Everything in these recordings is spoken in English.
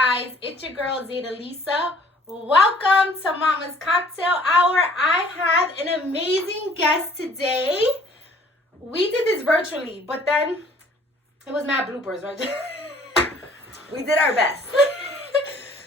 guys? It's your girl Zeta Lisa. Welcome to Mama's Cocktail Hour. I have an amazing guest today. We did this virtually, but then it was mad bloopers, right? We did our best.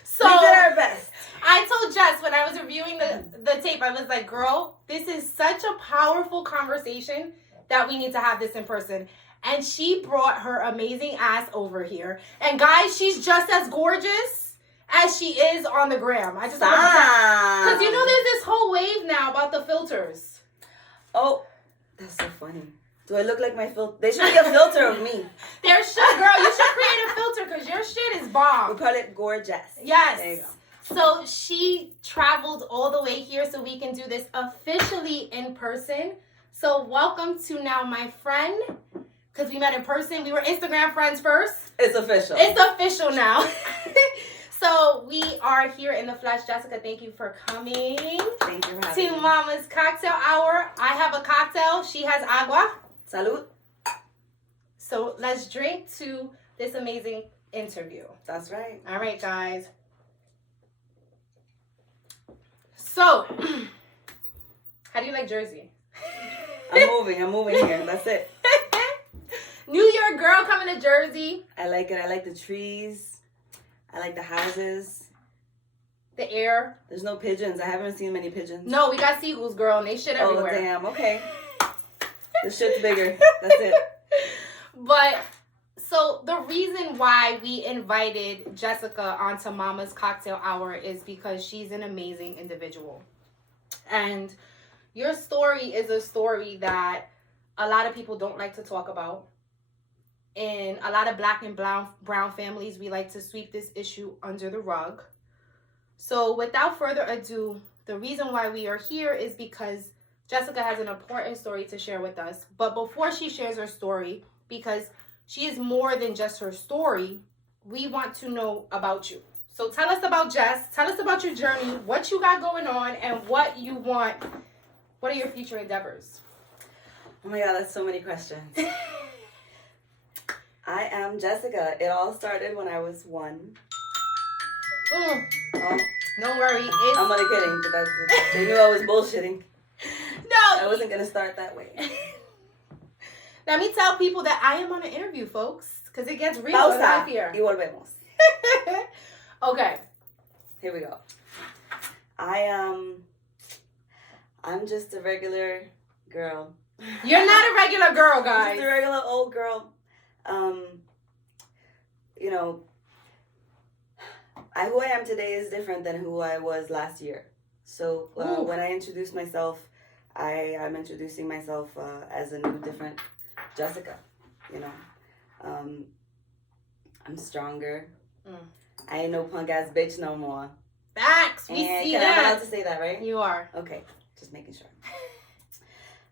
So we did our best. I told Jess when I was reviewing the tape, I was like, girl, this is such a powerful conversation that we need to have this in person. And she brought her amazing ass over here. And guys, she's just as gorgeous as she is on the gram. I just because you know there's this whole wave now about the filters. Oh, that's so funny. Do I look like my filter? They should be a filter of me. There should, girl. You should create a filter because your shit is bomb. We call it gorgeous. Yes. There you go. So she traveled all the way here so we can do this officially in person. So welcome to now my friend. Because we met in person. We were Instagram friends first. It's official. It's official now. So we are here in the flesh. Jessica, thank you for coming. Thank you for having me. To Mama's Cocktail Hour. I have a cocktail. She has agua. Salud. So let's drink to this amazing interview. That's right. All right, guys. So, how do you like Jersey? I'm moving here. That's it. New York girl coming to Jersey. I like it. I like the trees. I like the houses. The air. There's no pigeons. I haven't seen many pigeons. No, we got seagulls, girl, and they shit everywhere. Oh, damn. Okay. The shit's bigger. That's it. But, so the reason why we invited Jessica onto Mama's Cocktail Hour is because she's an amazing individual. And your story is a story that a lot of people don't like to talk about. In a lot of black and brown families, we like to sweep this issue under the rug. So without further ado, the reason why we are here is because Jessica has an important story to share with us. But before she shares her story, because she is more than just her story, we want to know about you. So tell us about Jess. Tell us about your journey, what you got going on, and what you want. What are your future endeavors? Oh my God, that's so many questions. I am Jessica. It all started when I was 1. Don't worry. I'm only kidding, but they knew I was bullshitting. No. I wasn't going to start that way. Let me tell people that I am on an interview, folks, because it gets real Pausa. here. Y volvemos. Okay. Here we go. I'm just a regular girl. You're not a regular girl, guys. Just a regular old girl. You know, who I am today is different than who I was last year. So when I introduce myself, I'm introducing myself as a new, different Jessica. You know, I'm stronger. I ain't no punk ass bitch no more. Facts. We see that. I'm allowed to say that, right? You are. Okay, just making sure.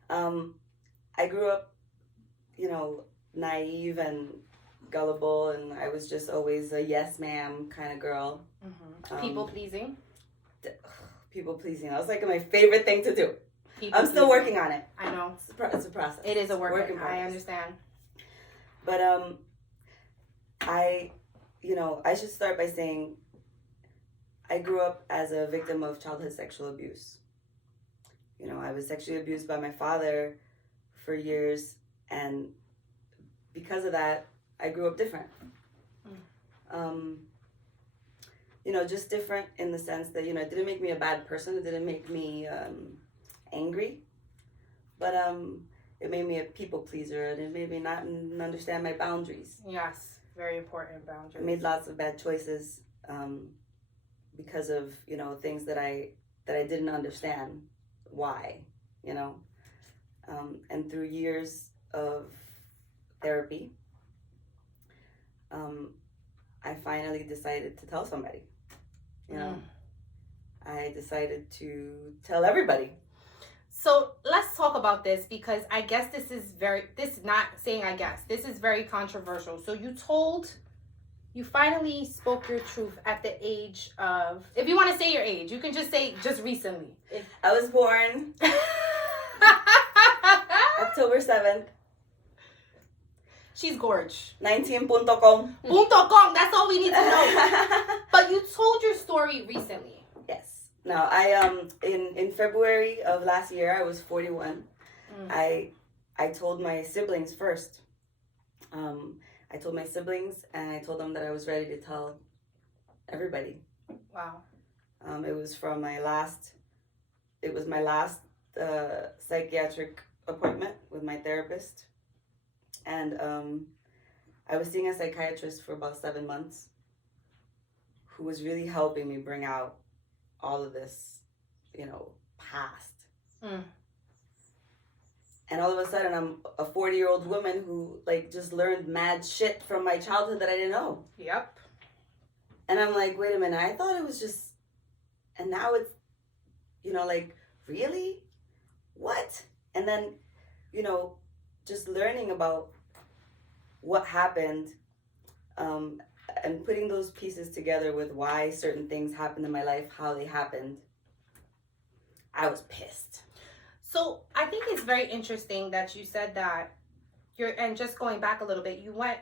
I grew up, you know, naive and gullible, and I was just always a yes ma'am kind of girl. People pleasing. People pleasing. That was like my favorite thing to do. I'm still working on it. I know. It's a process. It is a work in progress. I understand. But I should start by saying I grew up as a victim of childhood sexual abuse. You know, I was sexually abused by my father for years, and because of that, I grew up different. You know, just different in the sense that, you know, it didn't make me a bad person. It didn't make me angry. But it made me a people pleaser, and it made me not understand my boundaries. Yes, very important boundaries. I made lots of bad choices because of, you know, things that I didn't understand why, you know. And through years of therapy, I finally decided to tell somebody. You know, I decided to tell everybody. So let's talk about this, because I guess this is very controversial. So you finally spoke your truth at the age of, if you want to say your age, you can just say just recently. I was born October 7th. She's gorge. 19.com. .com, that's all we need to know. story recently. Yes. No, I in February of last year, I was 41. I told my siblings first. I told my siblings, and I told them that I was ready to tell everybody. Wow. It was from my last. It was my last psychiatric appointment with my therapist, and I was seeing a psychiatrist for about 7 months, who was really helping me bring out all of this, past. And all of a sudden, I'm a 40-year-old woman who just learned mad shit from my childhood that I didn't know. Yep. And I'm like, wait a minute, I thought it was just, and now it's, really? What? And then, just learning about what happened, and putting those pieces together with why certain things happened in my life, how they happened, I was pissed. So I think it's very interesting that you said that and just going back a little bit, you went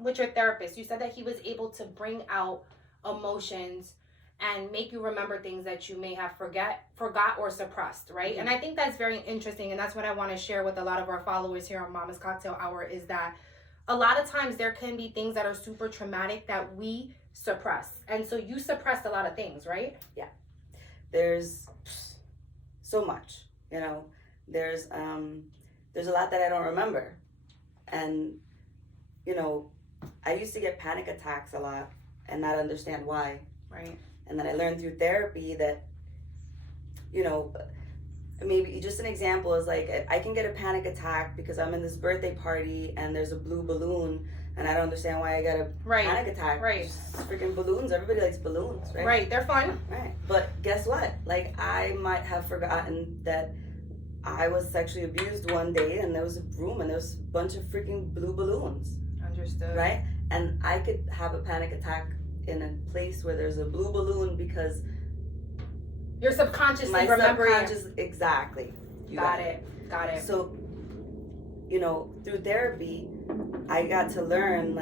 with your therapist. You said that he was able to bring out emotions and make you remember things that you may have forgot or suppressed, right? Mm-hmm. And I think that's very interesting, and that's what I want to share with a lot of our followers here on Mama's Cocktail Hour, is that a lot of times there can be things that are super traumatic that we suppress. And so you suppressed a lot of things, right? Yeah. There's so much, there's a lot that I don't remember. And, I used to get panic attacks a lot and not understand why. Right. And then I learned through therapy that, maybe just an example is I can get a panic attack because I'm in this birthday party and there's a blue balloon and I don't understand why I got a panic attack. Right. Just freaking balloons. Everybody likes balloons, right? Right. They're fun. Right. But guess what? I might have forgotten that I was sexually abused one day and there was a room and there was a bunch of freaking blue balloons. Understood. Right? And I could have a panic attack in a place where there's a blue balloon because you're subconsciously remembering. Exactly. Got it. So, through therapy, I got to learn,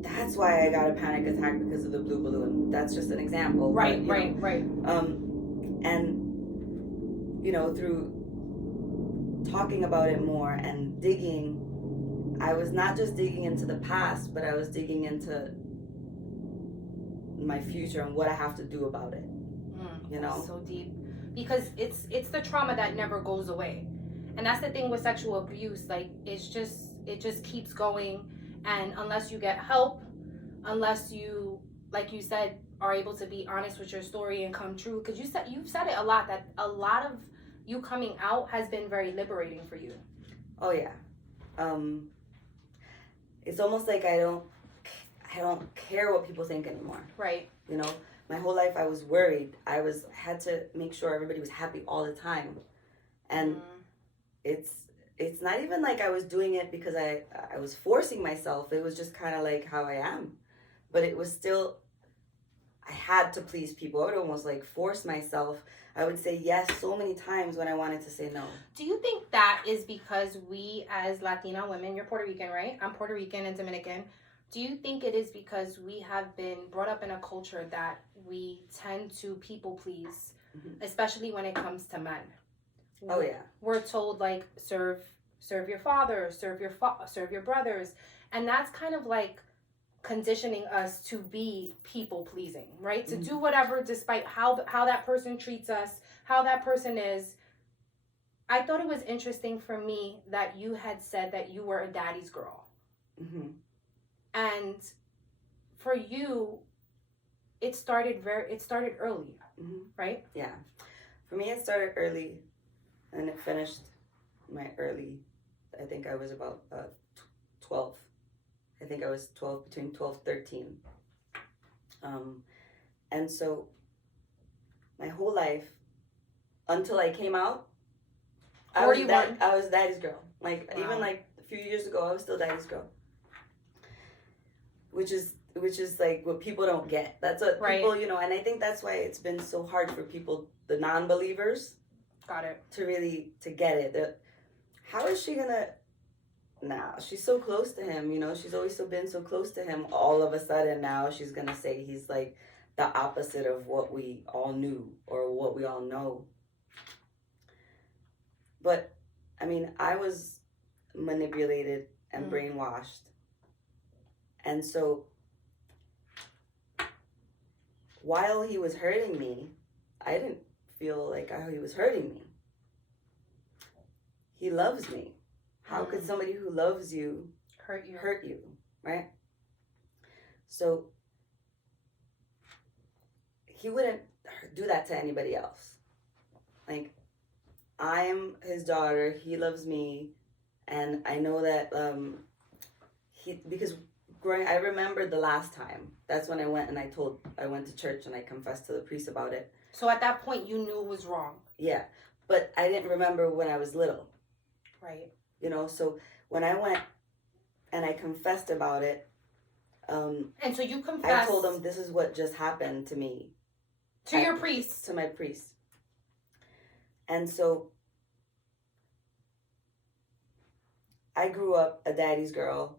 that's why I got a panic attack because of the blue balloon. That's just an example. Right. And, through talking about it more and digging, I was not just digging into the past, but I was digging into my future and what I have to do about it. That's so deep, because it's the trauma that never goes away, and that's the thing with sexual abuse. It just keeps going, and unless you get help, unless you, like you said, are able to be honest with your story and come true, because you've said it a lot, that a lot of you coming out has been very liberating for you. Oh yeah. It's almost like I don't care what people think anymore. Right. My whole life I was worried. I had to make sure everybody was happy all the time. And it's not even like I was doing it because I was forcing myself. It was just kind of like how I am. But it was still, I had to please people. I would almost force myself. I would say yes so many times when I wanted to say no. Do you think that is because we as Latina women, you're Puerto Rican, right? I'm Puerto Rican and Dominican. Do you think it is because we have been brought up in a culture that we tend to people please, especially when it comes to men? Oh yeah. We're told serve your father, serve your brothers, and that's kind of conditioning us to be people pleasing, right? To do whatever despite how that person treats us, how that person is. I thought it was interesting for me that you had said that you were a daddy's girl. Mm-hmm. And for you, it started early, right? Yeah. For me, it started early, and it finished my early. I think I was about 12. I think I was 12, between 12, 13. And so my whole life, until I came out, I was daddy's girl. Even a few years ago, I was still daddy's girl. Which is what people don't get. That's what people, and I think that's why it's been so hard for people, the non-believers. Got it. To get it. How is she gonna? Nah, she's so close to him. She's always been so close to him. All of a sudden now she's gonna say he's the opposite of what we all knew or what we all know. But I mean, I was manipulated and brainwashed. And so while he was hurting me, I didn't feel like he was hurting me. He loves me. How could somebody who loves you hurt you, right? So he wouldn't do that to anybody else. Like, I'm his daughter. He loves me, and I know that because I remembered the last time. That's when I went to church and I confessed to the priest about it. So at that point, you knew it was wrong. Yeah, but I didn't remember when I was little. Right. You know, so when I went and I confessed about it, and so you confessed. I told him this is what just happened to me. To your priest. To my priest. And so I grew up a daddy's girl.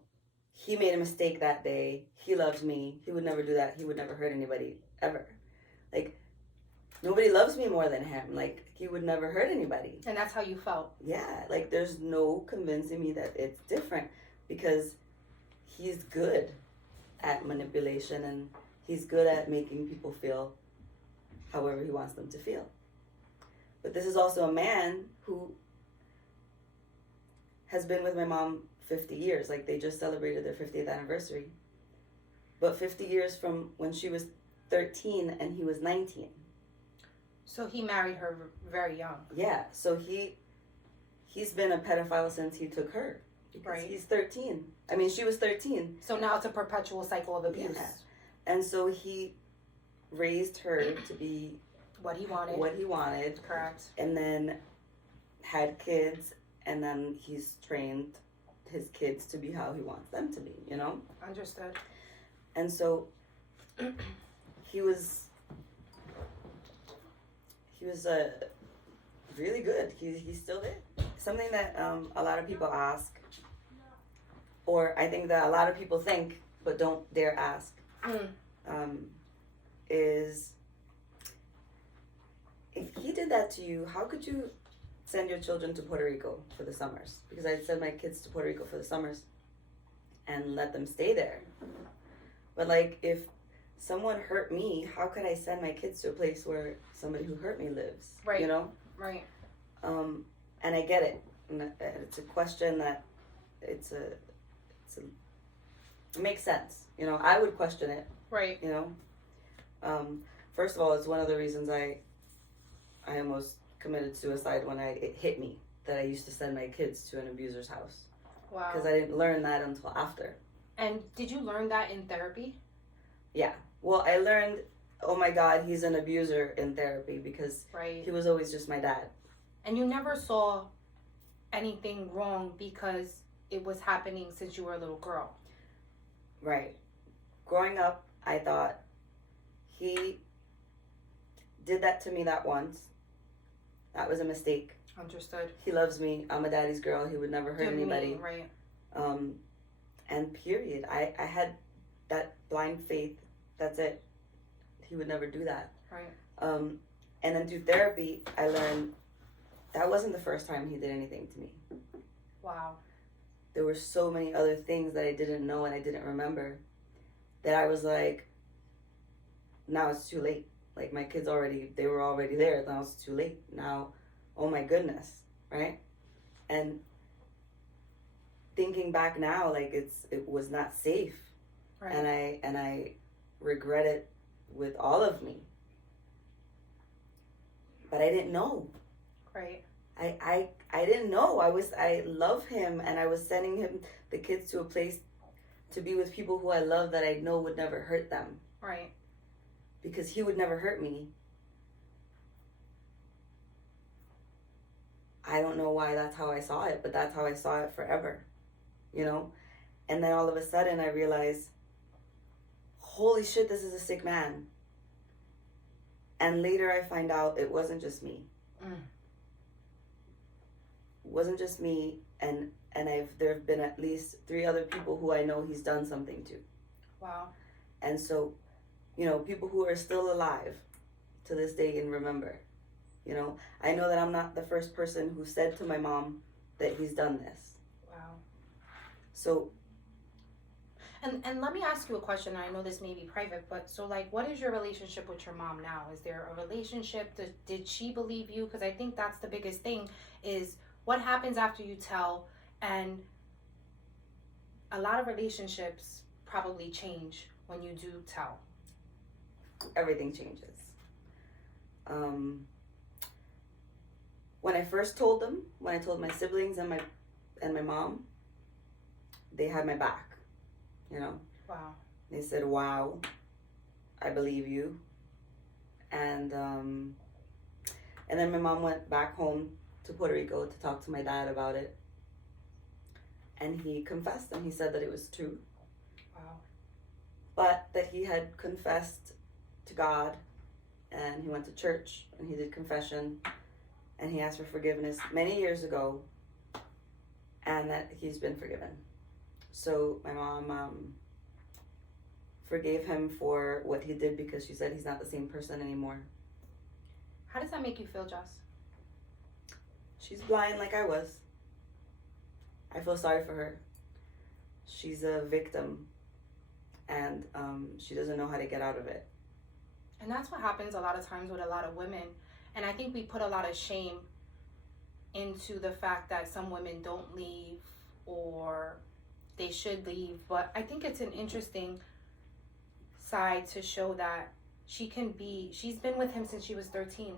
He made a mistake that day. He loves me. He would never do that. He would never hurt anybody, ever. Like, nobody loves me more than him. Like, he would never hurt anybody. And that's how you felt. Yeah. Like, there's no convincing me that it's different, because he's good at manipulation and he's good at making people feel however he wants them to feel. But this is also a man who has been with my mom 50 years. Like, they just celebrated their 50th anniversary. But 50 years from when she was 13 and he was 19. So he married her very young. Yeah. So he's been a pedophile since he took her. Right. He's 13. I mean, she was 13. So now it's a perpetual cycle of abuse. Yeah. And so he raised her to be what he wanted. Correct. And then had kids, and then he's trained his kids to be how he wants them to be, you know? Understood. And so he was really good. He's still there. Something that a lot of people ask, or I think that a lot of people think but don't dare ask, is, if he did that to you, how could you send your children to Puerto Rico for the summers? Because I'd send my kids to Puerto Rico for the summers and let them stay there. But like, if someone hurt me, how could I send my kids to a place where somebody who hurt me lives? Right. You know? Right. And I get it. And it's a question that it makes sense. You know, I would question it. Right. You know? First of all, it's one of the reasons I almost committed suicide when it hit me that I used to send my kids to an abuser's house. Wow. Because I didn't learn that until after. And did you learn that in therapy? Yeah. Well, I learned, oh my God, he's an abuser in therapy, because he was always just my dad. And you never saw anything wrong because it was happening since you were a little girl. Right. Growing up, I thought he did that to me that once. That was a mistake. Understood. He loves me. I'm a daddy's girl. He would never hurt anybody. Right. And period. I had that blind faith. That's it. He would never do that. Right. And then through therapy, I learned that wasn't the first time he did anything to me. Wow. There were so many other things that I didn't know and I didn't remember that I was like, now it's too late. Like, my kids they were already there. Now it's too late. Now, oh my goodness, right? And thinking back now, like, it was not safe. Right. And I regret it with all of me. But I didn't know. Right. I didn't know. I love him, and I was sending the kids to a place to be with people who I love that I know would never hurt them. Right. Because he would never hurt me. I don't know why that's how I saw it, but that's how I saw it forever. You know? And then all of a sudden I realized, holy shit, this is a sick man. And later I find out it wasn't just me. It wasn't just me, and there have been at least 3 other people who I know he's done something to. Wow. And so people who are still alive to this day and remember. I know that I'm not the first person who said to my mom that he's done this. Wow. So. And let me ask you a question. I know this may be private, but so like, what is your relationship with your mom now? Is there a relationship? Did she believe you? Because I think that's the biggest thing is what happens after you tell. And a lot of relationships probably change when you do tell. Everything changes. When I first told them, when I told my siblings and my mom, they had my back. Wow. They said, "Wow, I believe you." And then my mom went back home to Puerto Rico to talk to my dad about it. And he confessed, and he said that it was true. Wow. But that he had confessed to God, and he went to church, and he did confession, and he asked for forgiveness many years ago, and that he's been forgiven. So my mom forgave him for what he did because she said he's not the same person anymore. How does that make you feel, Jess? She's blind like I was. I feel sorry for her. She's a victim, and she doesn't know how to get out of it. And that's what happens a lot of times with a lot of women. And I think we put a lot of shame into the fact that some women don't leave or they should leave. But I think it's an interesting side to show that she's been with him since she was 13.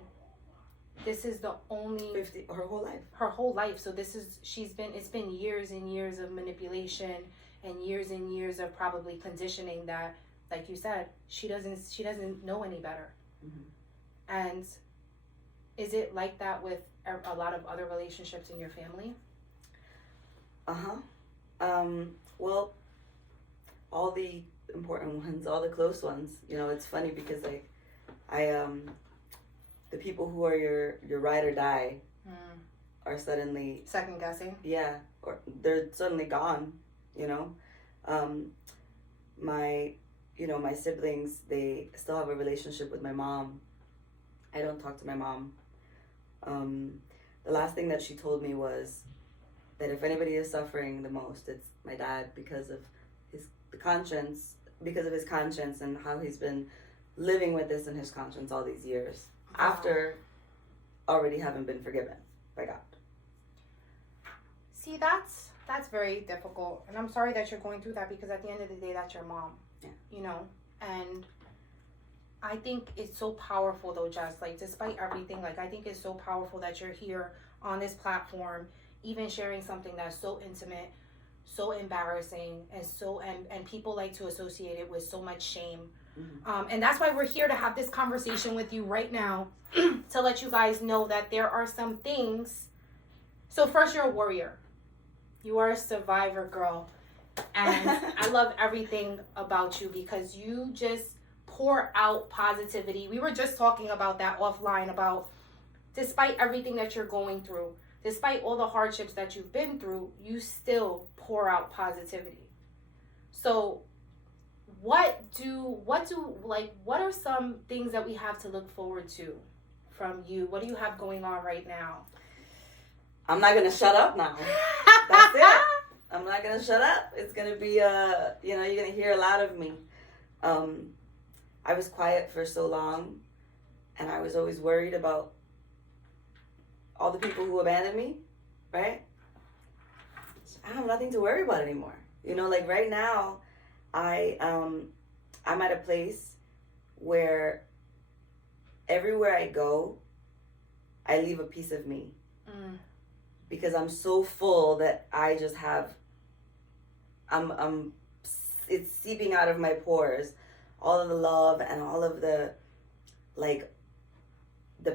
This is the only 50 her whole life. Her whole life. So it's been years and years of manipulation and years of probably conditioning that, like you said, she doesn't know any better. Mm-hmm. And is it like that with a lot of other relationships in your family? Well, all the important ones, all the close ones. It's funny because the people who are your ride or die are suddenly second guessing. Yeah, or they're suddenly gone. My siblings, they still have a relationship with my mom. I don't talk to my mom. The last thing that she told me was that if anybody is suffering the most, it's my dad because of his conscience and how he's been living with this in his conscience all these years after already having been forgiven by God. See, that's very difficult, and I'm sorry that you're going through that because at the end of the day, that's your mom. Yeah. And I think it's so powerful though, Jess, like despite everything, like I think it's so powerful that you're here on this platform, even sharing something that's so intimate, so embarrassing, and people like to associate it with so much shame. Mm-hmm. And that's why we're here to have this conversation with you right now to let you guys know that there are some things. So first, you're a warrior. You are a survivor, girl. And I love everything about you because you just pour out positivity. We were just talking about that offline, about despite everything that you're going through, despite all the hardships that you've been through, you still pour out positivity. So what are some things that we have to look forward to from you? What do you have going on right now? I'm not going to shut up now. That's it. I'm not going to shut up. It's going to be, you're going to hear a lot of me. I was quiet for so long, and I was always worried about all the people who abandoned me, right? I have nothing to worry about anymore. Like right now, I'm at a place where everywhere I go, I leave a piece of me. Because I'm so full that I just have, it's seeping out of my pores, all of the love and all of the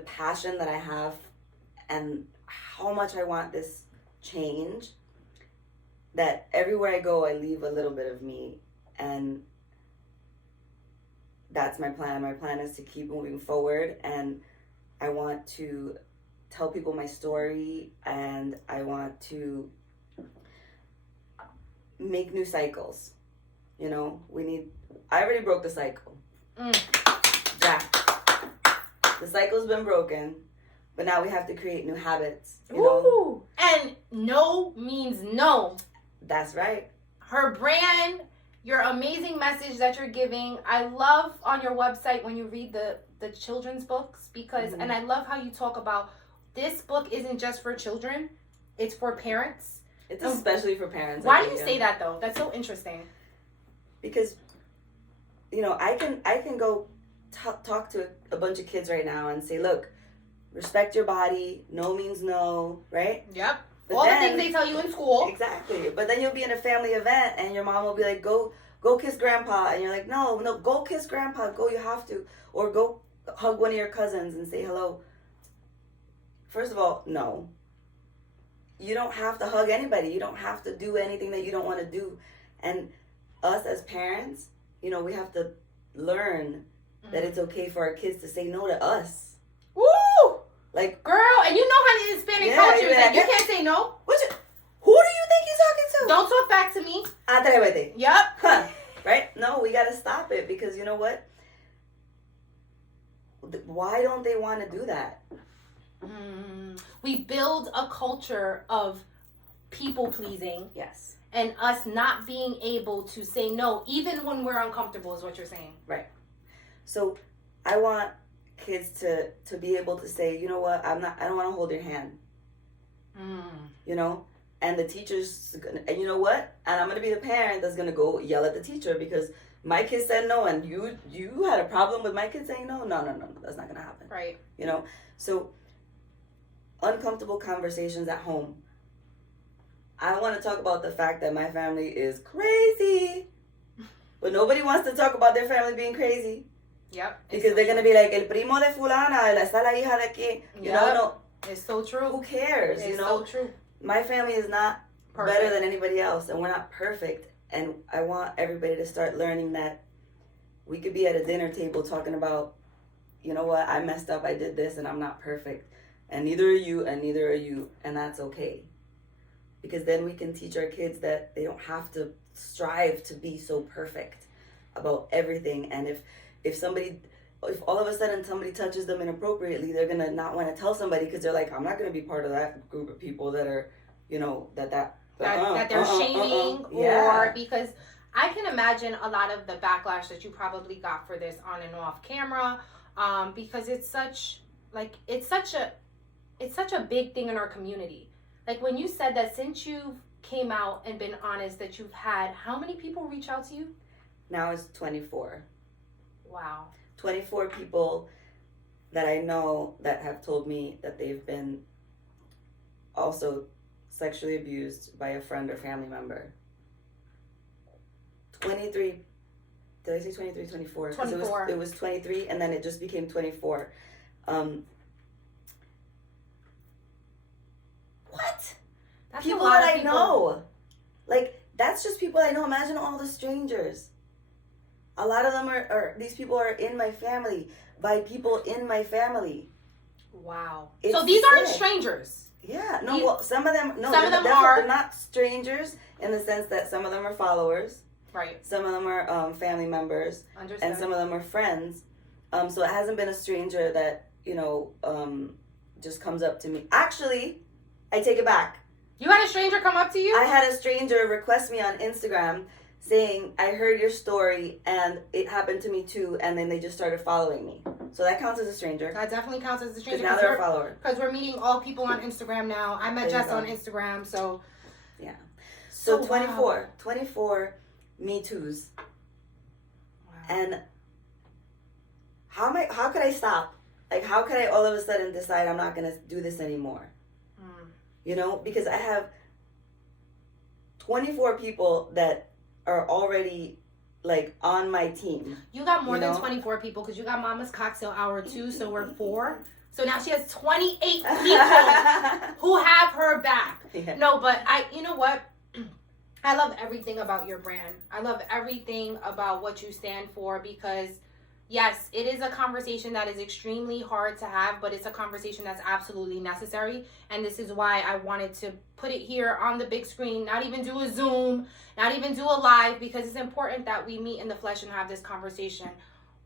passion that I have and how much I want this change, that everywhere I go, I leave a little bit of me. And that's my plan. My plan is to keep moving forward, and I want to tell people my story, and I want to make new cycles. I already broke the cycle. Jack. The cycle's been broken, but now we have to create new habits. You Ooh. know? And no means no. That's right. Her brand, your amazing message that you're giving. I love on your website when you read the children's books because, and I love how you talk about this book isn't just for children, it's for parents. It's especially for parents. Why do you say that though? That's so interesting. Because, you know, I can go talk to a bunch of kids right now and say, look, respect your body. No means no, right? Yep. But all then, the things they tell you in school. Exactly. But then you'll be in a family event and your mom will be like, go kiss grandpa. And you're like, no, go kiss grandpa. Go, you have to. Or go hug one of your cousins and say hello. First of all, no. You don't have to hug anybody. You don't have to do anything that you don't want to do. And us as parents, you know, we have to learn that it's okay for our kids to say no to us. Woo! Like, girl, and you know how the Hispanic culture is like, you can't say no. Who do you think you're talking to? Don't talk back to me. Atrévete. Yep. Huh. Right? No, we got to stop it because you know what? Why don't they want to do that? We build a culture of people pleasing. Yes. And us not being able to say no, even when we're uncomfortable, is what you're saying. Right. So I want kids to be able to say, you know what, I don't want to hold your hand. You know? And the teacher's gonna, and you know what? And I'm gonna be the parent that's gonna go yell at the teacher because my kid said no, and you had a problem with my kid saying no. No, that's not gonna happen. Right. You know? So uncomfortable conversations at home. I want to talk about the fact that my family is crazy, but nobody wants to talk about their family being crazy. Yep. Because they're going to be like, el primo de fulana, está la hija de aquí. You know, no. It's so true. Who cares? It's you know? so true. My family is not better than anybody else, and we're not perfect. And I want everybody to start learning that we could be at a dinner table talking about, you know what, I messed up, I did this, and I'm not perfect. And neither are you, and neither are you, and that's okay. Because then we can teach our kids that they don't have to strive to be so perfect about everything. And if all of a sudden somebody touches them inappropriately, they're going to not want to tell somebody because they're like, I'm not going to be part of that group of people that are, you know, that they're shaming or because I can imagine a lot of the backlash that you probably got for this on and off camera because it's such a big thing in our community. Like when you said that since you came out and been honest that you've had, how many people reach out to you? Now it's 24. Wow. 24 people that I know that have told me that they've been also sexually abused by a friend or family member. 23. Did I say 23, 24? 24. It was 23 and then it just became 24. What? That's people that I know. Like, that's just people I know. Imagine all the strangers. A lot of them are these people are in my family, by people in my family. Wow. It's so these sick. Aren't strangers. Yeah. No, well, some of them are. They're not strangers in the sense that some of them are followers. Right. Some of them are family members. Understood. And some of them are friends. So it hasn't been a stranger that, you know, just comes up to me. Actually, I take it back. You had a stranger come up to you? I had a stranger request me on Instagram saying, I heard your story and it happened to me too, and then they just started following me. So that counts as a stranger. That definitely counts as a stranger. Because now they're a follower. Because we're meeting all people on Instagram now. I met Jess on Instagram, so... Yeah. So 24 Me Too's. Wow. And how could I stop? Like, how could I all of a sudden decide I'm not going to do this anymore? You know, because I have 24 people that are already, like, on my team. You got more than 24 people because you got Mama's Cocktail Hour too, so we're 4. So now she has 28 people who have her back. Yeah. No, but you know what? I love everything about your brand. I love everything about what you stand for because... Yes, it is a conversation that is extremely hard to have, but it's a conversation that's absolutely necessary. And this is why I wanted to put it here on the big screen, not even do a Zoom, not even do a live, because it's important that we meet in the flesh and have this conversation.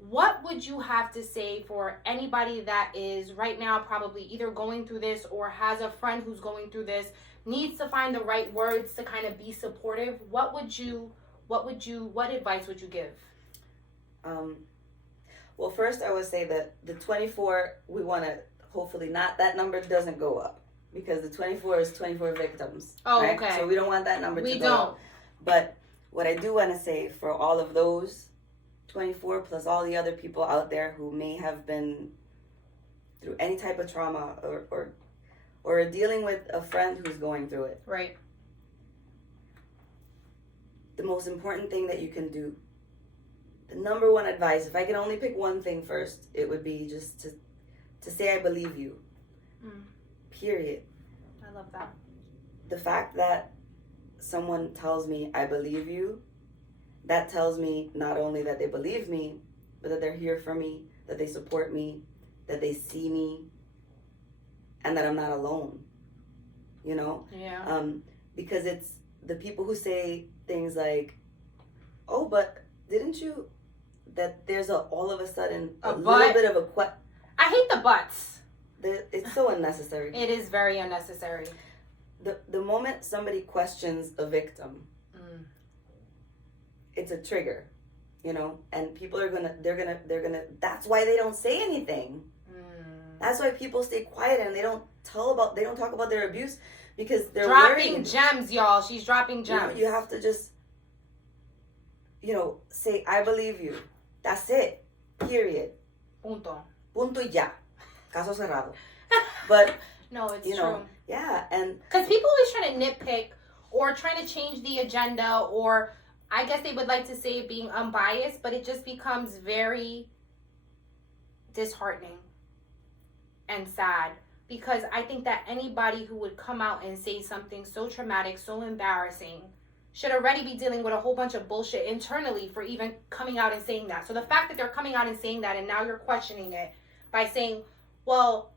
what would you have to say for anybody that is right now probably either going through this or has a friend who's going through this, needs to find the right words to kind of be supportive? What advice would you give? Well, first I would say that the 24, we want to hopefully not, that number doesn't go up, because the 24 is 24 victims. Oh, right? okay. So we don't want that number to go don't. up. But what I do want to say for all of those 24 plus all the other people out there who may have been through any type of trauma or are dealing with a friend who's going through it. Right. The most important thing that you can do, the number one advice, if I can only pick one thing first, it would be just to say I believe you. Period. I love that. The fact that someone tells me I believe you, that tells me not only that they believe me, but that they're here for me, that they support me, that they see me, and that I'm not alone. You know? Yeah. Because it's the people who say things like, oh, but didn't you, that there's all of a sudden a little bit of a I hate the buts. It's so unnecessary. It is very unnecessary. The moment somebody questions a victim, it's a trigger, you know, and people are they're gonna, that's why they don't say anything. That's why people stay quiet and they don't talk about their abuse, because they're dropping gems, y'all. She's dropping gems. You have to just, say, I believe you. That's it. Period. Punto Y ya. Caso cerrado. But no, it's true. Yeah, and because people always try to nitpick or trying to change the agenda, or I guess they would like to say being unbiased, but it just becomes very disheartening and sad, because I think that anybody who would come out and say something so traumatic, so embarrassing, should already be dealing with a whole bunch of bullshit internally for even coming out and saying that. So the fact that they're coming out and saying that, and now you're questioning it by saying, well,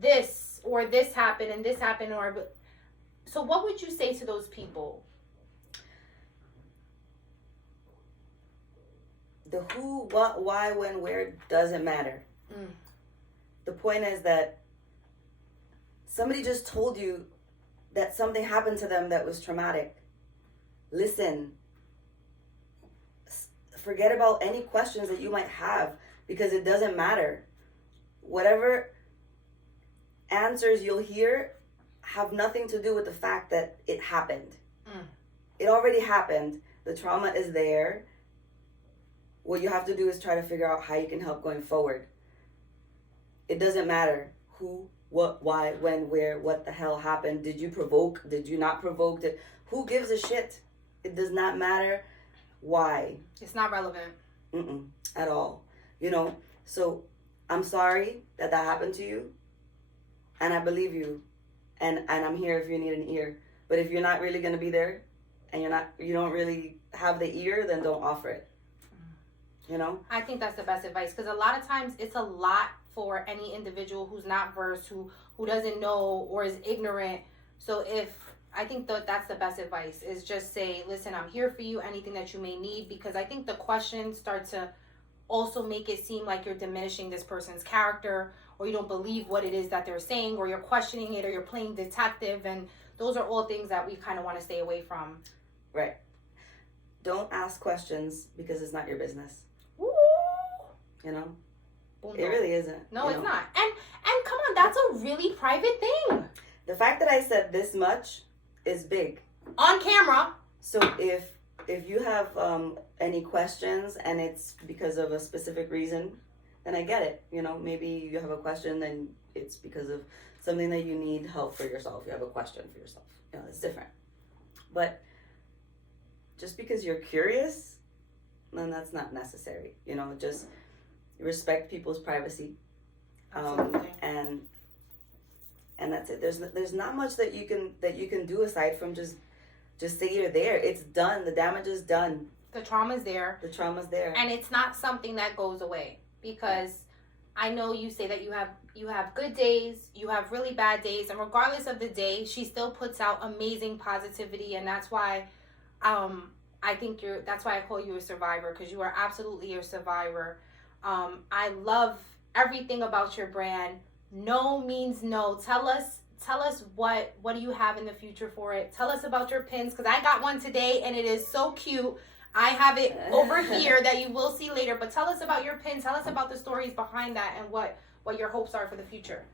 this or this happened and this happened, or so what would you say to those people? The who, what, why, when, where doesn't matter. The point is that somebody just told you that something happened to them that was traumatic. Listen. Forget about any questions that you might have, because it doesn't matter. Whatever answers you'll hear have nothing to do with the fact that it happened. It already happened. The trauma is there. What you have to do is try to figure out how you can help going forward. It doesn't matter who, what, why, when, where, what the hell happened. Did you provoke? Did you not provoke? Who gives a shit? It does not matter why. It's not relevant. At all. So I'm sorry that happened to you. And I believe you. And I'm here if you need an ear. But if you're not really going to be there, and you don't really have the ear, then don't offer it. I think that's the best advice, because a lot of times it's a lot for any individual who's not versed, who doesn't know or is ignorant. So I think that's the best advice, is just say, listen, I'm here for you, anything that you may need, because I think the questions start to also make it seem like you're diminishing this person's character, or you don't believe what it is that they're saying, or you're questioning it, or you're playing detective, and those are all things that we kind of want to stay away from. Right. Don't ask questions because it's not your business. Ooh. It really isn't. No, it's not. And come on, that's a really private thing. The fact that I said this much is big. On camera. So if you have any questions and it's because of a specific reason, then I get it. Maybe you have a question and it's because of something that you need help for yourself. You have a question for yourself. It's different. But just because you're curious, then that's not necessary. Just respect people's privacy. And that's it. There's not much that you can do aside from just say you're there. It's done. The damage is done. The trauma's there. And it's not something that goes away, because I know you say that you have good days, you have really bad days, and regardless of the day, she still puts out amazing positivity, and that's why I think that's why I call you a survivor, because you are absolutely a survivor. I love everything about your brand. No means no. Tell us what do you have in the future for it. Tell us about your pins, because I got one today and it is so cute. I have it over here that you will see later, but tell us about your pins. Tell us about the stories behind that and what your hopes are for the future.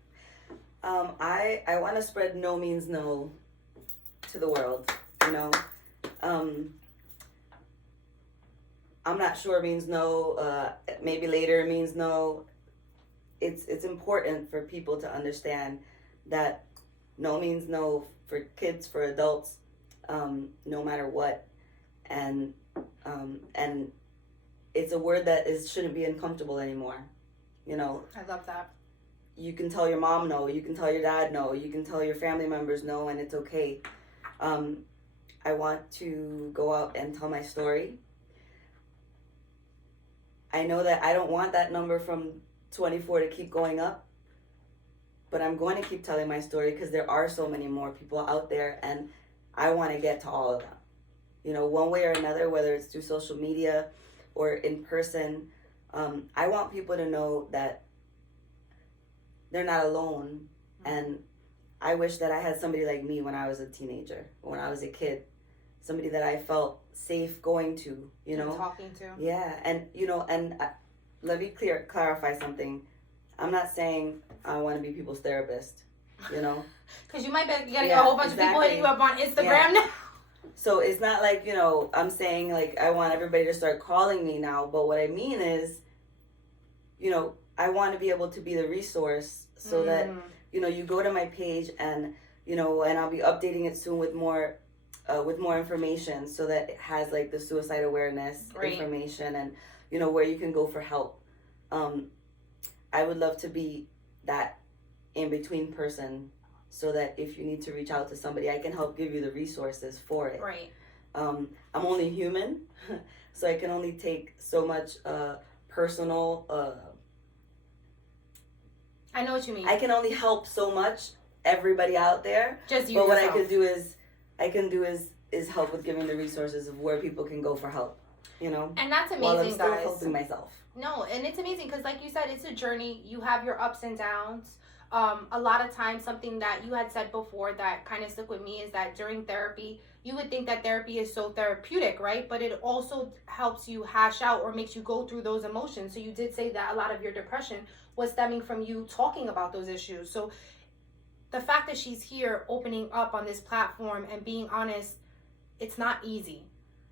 I want to spread no means no to the world, you know. I'm not sure means no, maybe later means no. It's important for people to understand that no means no for kids, for adults, no matter what. And it's a word that shouldn't be uncomfortable anymore, you know. I love that. You can tell your mom no, you can tell your dad no, you can tell your family members no, and it's okay. I want to go out and tell my story. I know that I don't want that number from 24 to keep going up, but I'm going to keep telling my story because there are so many more people out there, and I want to get to all of them. You know, one way or another, whether it's through social media or in person, I want people to know that they're not alone. And I wish that I had somebody like me when I was a teenager, when I was a kid, somebody that I felt safe going to, you know, and talking to. Yeah, and you know, and let me clarify something. I'm not saying I want to be people's therapist, you know, because you might be getting a whole bunch of people hitting you up on Instagram now. So it's not like, you know, I'm saying like I want everybody to start calling me now, but what I mean is, you know, I want to be able to be the resource so that, you know, you go to my page and, you know, and I'll be updating it soon with more information so that it has like the suicide awareness information and, you know, where you can go for help. I would love to be that in between person so that if you need to reach out to somebody, I can help give you the resources for it. Right. I'm only human, so I can only take so much personal. I know what you mean. I can only help so much everybody out there. Just you. But yourself. What I can do is help with giving the resources of where people can go for help. You know. And that's amazing, while I'm still guys. helping myself. No, and it's amazing because, like you said, it's a journey. You have your ups and downs. A lot of times, something that you had said before that kind of stuck with me is that during therapy, you would think that therapy is so therapeutic, right? But it also helps you hash out or makes you go through those emotions. So you did say that a lot of your depression was stemming from you talking about those issues. So the fact that she's here opening up on this platform and being honest, it's not easy.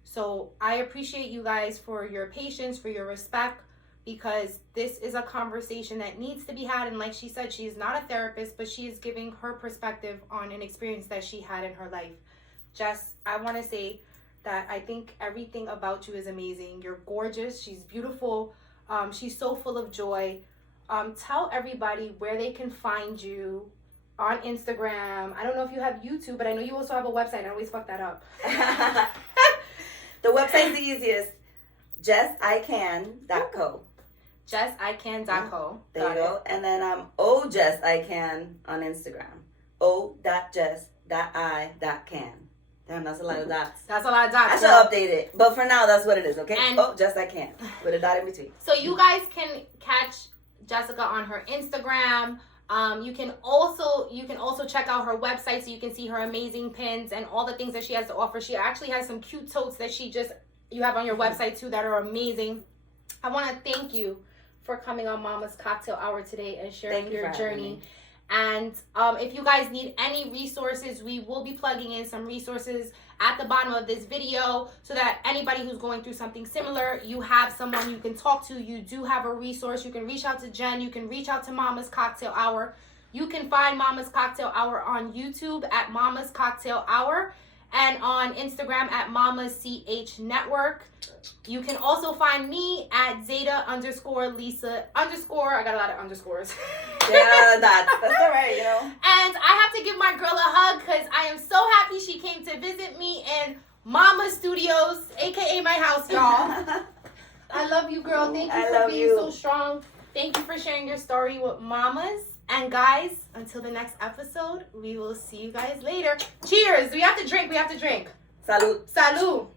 So I appreciate you guys for your patience, for your respect, because this is a conversation that needs to be had. And like she said, she is not a therapist, but she is giving her perspective on an experience that she had in her life. Jess, I want to say that I think everything about you is amazing. You're gorgeous. She's beautiful. She's so full of joy. Tell everybody where they can find you on Instagram. I don't know if you have YouTube, but I know you also have a website. I always fuck that up. The website's the easiest. JessICan.co. JessICan.co. There you go. And then OJessICan on Instagram. O.jess.I.can. Damn, that's a lot of dots. That's a lot of dots. I should update it. But for now, that's what it is, okay? And JessICan. With a dot in between. So you guys can catch Jessica on her Instagram. You can also check out her website so you can see her amazing pins and all the things that she has to offer. She actually has some cute totes that you have on your website too that are amazing. I want to thank you for coming on Mama's Cocktail Hour today and sharing your journey. And if you guys need any resources, we will be plugging in some resources at the bottom of this video so that anybody who's going through something similar, you have someone you can talk to. You do have a resource. You can reach out to Jen. You can reach out to Mama's Cocktail Hour. You can find Mama's Cocktail Hour on YouTube at Mama's Cocktail Hour and on Instagram at Mama's CH Network. You can also find me at Zeta_Lisa_. I got a lot of underscores. Yeah, that's all right, you know. And I have to give my girl a hug because I am so happy she came to visit me in Mama Studios, aka my house, y'all. I love you, girl. Thank you for being so strong. Thank you for sharing your story with Mamas. And guys, until the next episode, we will see you guys later. Cheers. We have to drink. Salud.